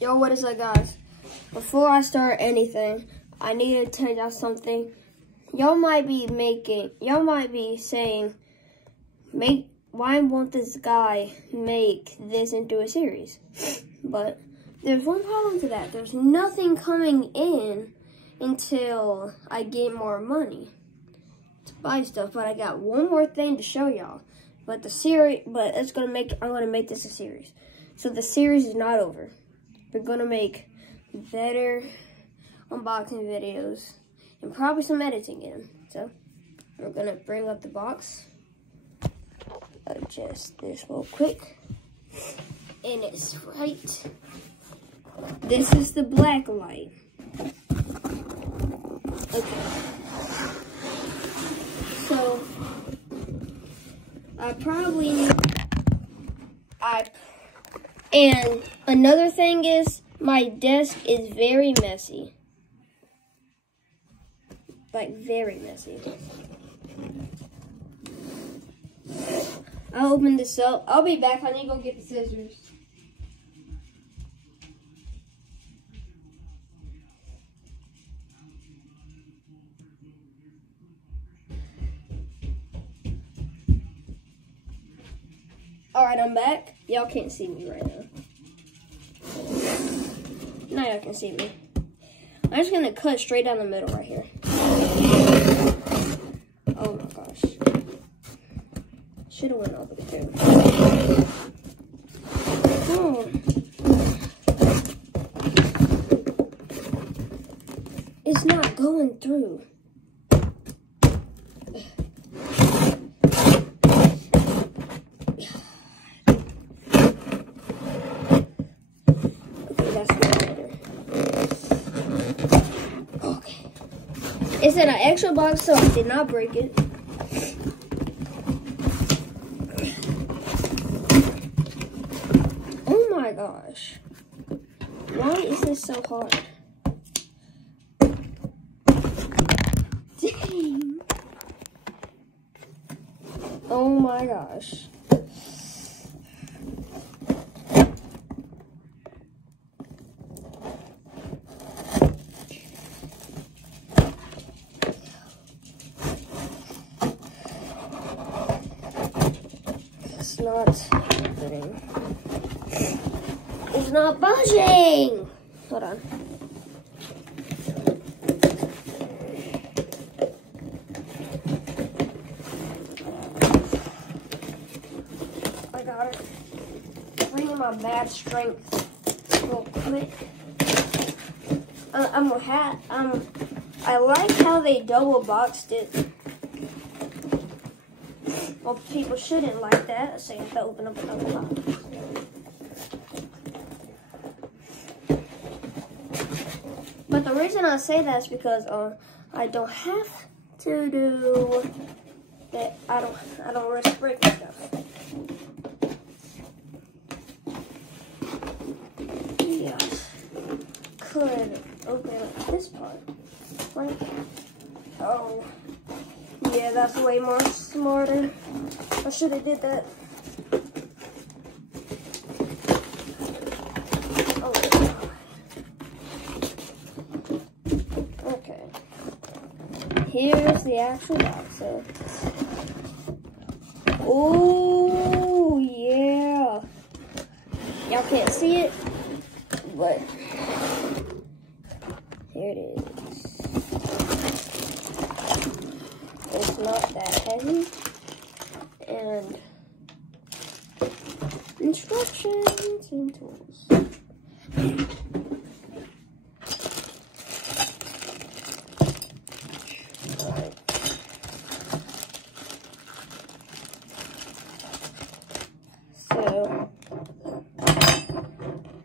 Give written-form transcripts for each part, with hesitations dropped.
Yo, what is up, guys? Before I start anything, I need to tell y'all something. Y'all might be saying, why won't this guy make this into a series? But there's one problem to that. There's nothing coming in until I get more money to buy stuff. But I got one more thing to show y'all. I'm gonna make this a series. So the series is not over. We're gonna make better unboxing videos and probably some editing in. So we're gonna bring up the box. Adjust this real quick. And it's right. This is the blacklight. Okay. So and another thing is my desk is very messy. Like very messy. I'll open this up. I'll be back. I need to go get the scissors. Alright, I'm back. Y'all can't see me right now. Now y'all can see me. I'm just gonna cut straight down the middle right here. Oh my gosh. Should've went over there. Oh. It's not going through. It's in an extra box, so I did not break it. Oh my gosh. Why is this so hard? Dang. Oh my gosh. Not happening. It's not budging. Hold on. I got it. Bringing my bad strength real quick. I like how they double boxed it. Well, people shouldn't like that, so you have to open up another box. But the reason I say that is because I don't have to do that. I don't risk breaking stuff. Yeah, could open up this part, right? Oh. Yeah, that's way more smarter. I should have did that. Oh, okay. Here's the actual box. Oh, yeah. Y'all can't see it, but here it is. It's not that heavy. And instructions and tools. Alright.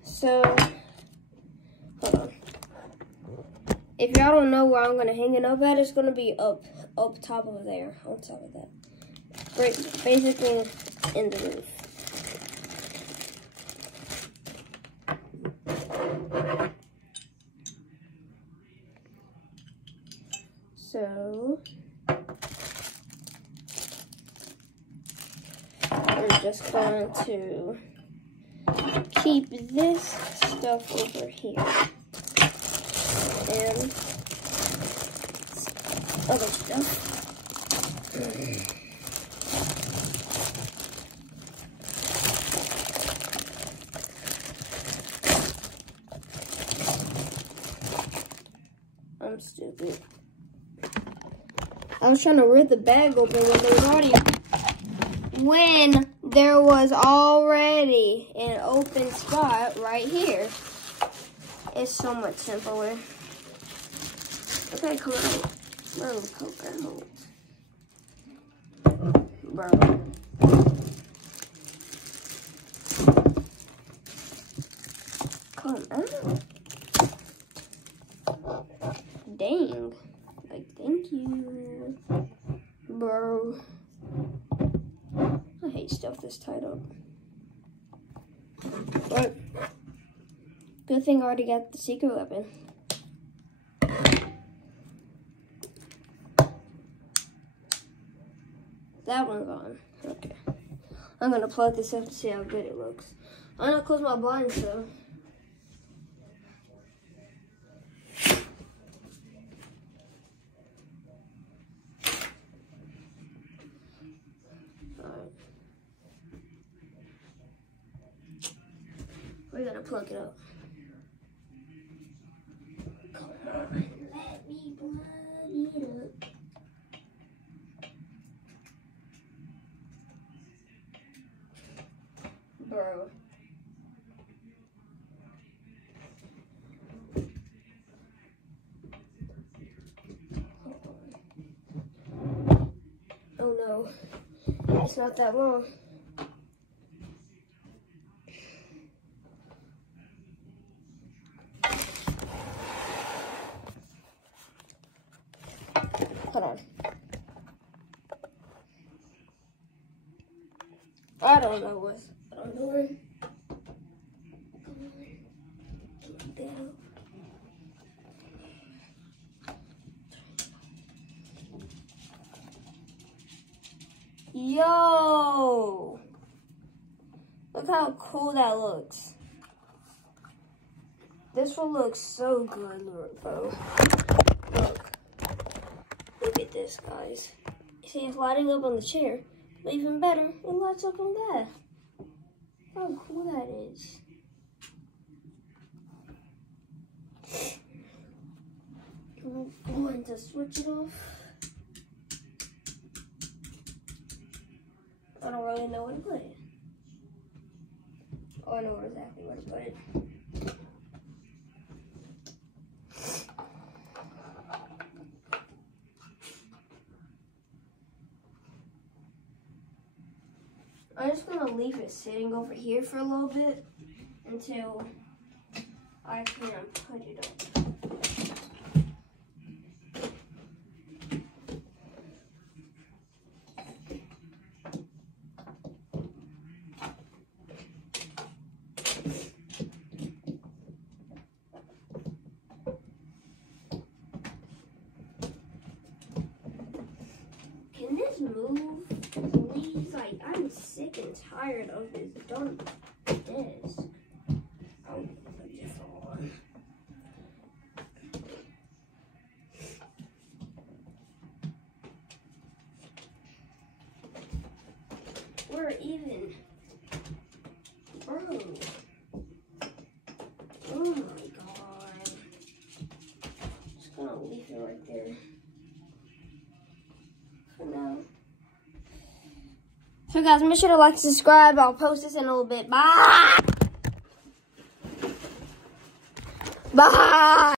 So hold on. If y'all don't know where I'm gonna hang it up at, it's gonna be up top of there, on top of that. Basically in the roof. So I'm just going to keep this stuff over here. And other stuff. I'm stupid. I was trying to rip the bag open when there was already an open spot right here. It's so much simpler. Okay, come on. Bro, come on. Bro. Come on. Dang. Like, thank you. Bro. I hate stuff this tied up. But good thing I already got the secret weapon. That one's on. Okay. I'm gonna plug this up to see how good it looks. I'm gonna close my blinds though. Alright. We're gonna plug it up. Come on, let me plug it up. Bro. Oh no, it's not that long. Hold on. I don't know what's doing. Come on. Get that up. Yo! Look how cool that looks. This will look so good, bro. Look. Look at this, guys. See, it's lighting up on the chair. But even better, it lights up on that. How cool that is. I'm going to switch it off. I don't really know where to put it. Oh, I know exactly where to put it. I'm just gonna leave it sitting over here for a little bit until I can put it up. Can this move? Please, like, I'm sick and tired of this dumb desk. I'll put this on. We're even. Bro. Oh my god. Just gonna leave it right there. For now. So guys, make sure to like and subscribe. I'll post this in a little bit. Bye! Bye!